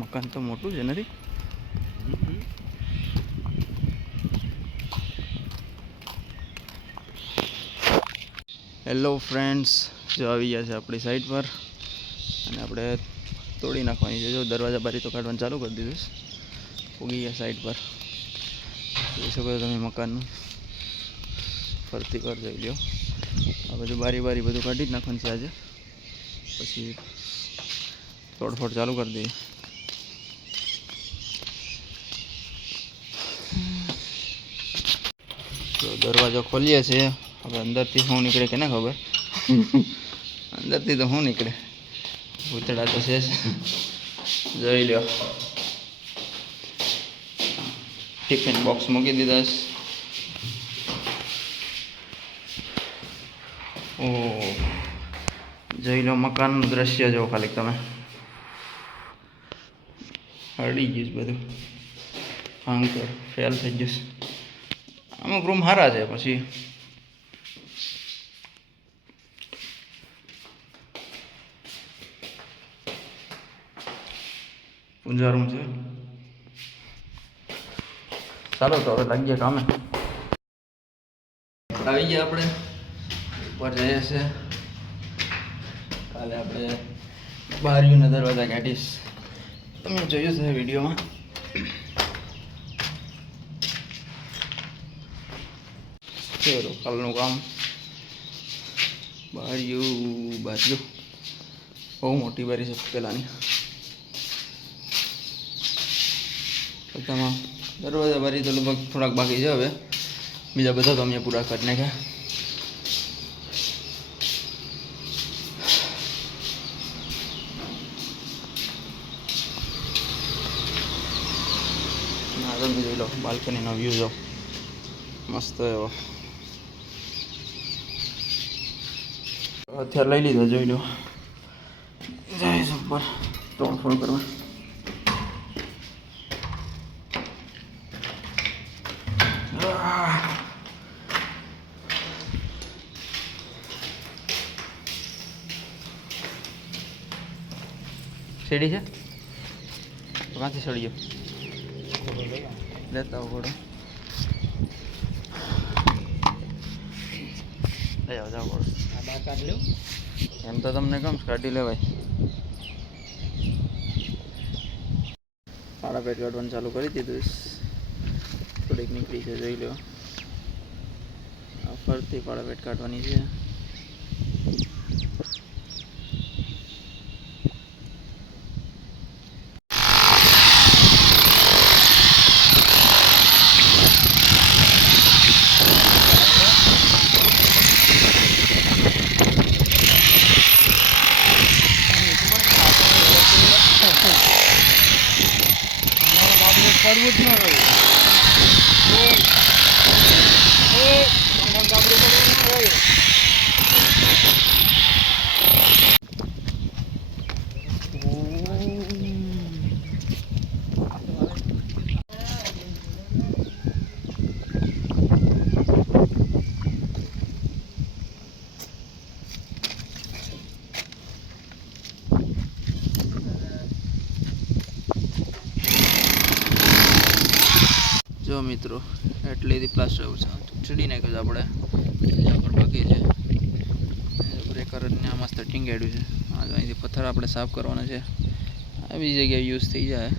મકાન તો મોટું છે નથી. હેલો ફ્રેન્ડ્સ, જો આવી ગયા છે આપણી સાઈડ પર અને આપણે તોડી નાખવાની છે. જો દરવાજા બારી તો કાઢવાનું ચાલુ કરી દીધું છે. ઉગી ગયા સાઈડ પર જોઈ શકો છો તમે. મકાનનું ફરતી કર જોઈ લો. આ બધું બારી બધું કાઢી જ નાખવાનું છે આજે. પછી તોડફોડ ચાલુ કરી દઈએ. તો દરવાજો ખોલીએ છીએ. હવે અંદરથી શું નીકળે કે ના ખબર. અંદરથી તો શું નીકળે, ભૂતડા તો છે. જોઈ લો, ટિફિન બોક્સ મૂકી દીધા છે. ઓહ, જોઈ લો મકાનનું દ્રશ્ય જો ખાલી તમે. હરડી ગયું બધું, ભાંગર ફેલ થઈ જશે. અમુક રૂમ સારા છે, પછી પૂજા રૂમ છે. ચાલો તો હવે લાગીએ કામે. આવી ગયા આપણે ઉપર જઈએ છીએ. કાલે આપણે બારીઓના દરવાજા કાઢીશ. તમે જોયું છે વિડીયોમાં. ચલો કાલનું કામ. બારીઓ બાજુ બહુ મોટી બારી છે પેલાની. બધામાં દરવાજા બારી તો લગભગ થોડાક બાકી છે. હવે બીજા બધા તો અમે પૂરા કરી નાખ્યા. આગળ જોઈ લો, બાલ્કનીનો વ્યૂ જો મસ્ત એવો. અત્યારે લઈ લીધો, જોઈ લો. જઈશ ઉપર તોડફોડ કરવા. સીડી છે તો ક્યાંથી સડી ગયો? લેતા આવો ઘોડો. લઈ આવો, જાઓ ઘોડો. આ બહાર કાઢી લો. એમ તો તમને કમ કાઢી લેવાય. પાડા પેટ કાઢવાનું ચાલુ કરી દીધું. થોડીક નીકળી છે, જોઈ લો. ફરતી પાડા પેટ કાઢવાની છે. પડવું જ ન રહ્યું. જો મિત્રો, એટલી પ્લાસ્ટર ચડી નાખ્યું છે આપણે. આગળ બાકી છે. બ્રેકરને આ મસ્ત ટીંગાડ્યું છે. અહીંથી પથ્થર આપણે સાફ કરવાના છે. આવી જગ્યાએ યુઝ થઈ જાય.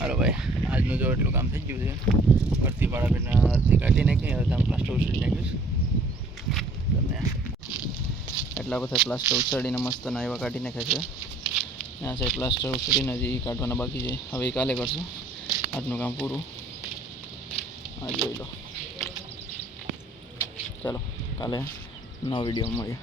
હાલો ભાઈ, આજનું જો એટલું કામ થઈ ગયું છે. ફરતી પાડા પેટના અર્થી કાઢી નાખી. હવે તમે પ્લાસ્ટર ઉછળી નાખ્યું છે. તમને એટલા બધા પ્લાસ્ટર ઉછાળીને મસ્ત ના એવા કાઢી નાખ્યા છે. આ સાઈડ પ્લાસ્ટર ઉછળીને હજી કાઢવાના બાકી છે. હવે એ કાલે કરશું. આજનું કામ પૂરું. આ જોઈ લો. ચાલો કાલે નવો વિડીયો મળીએ.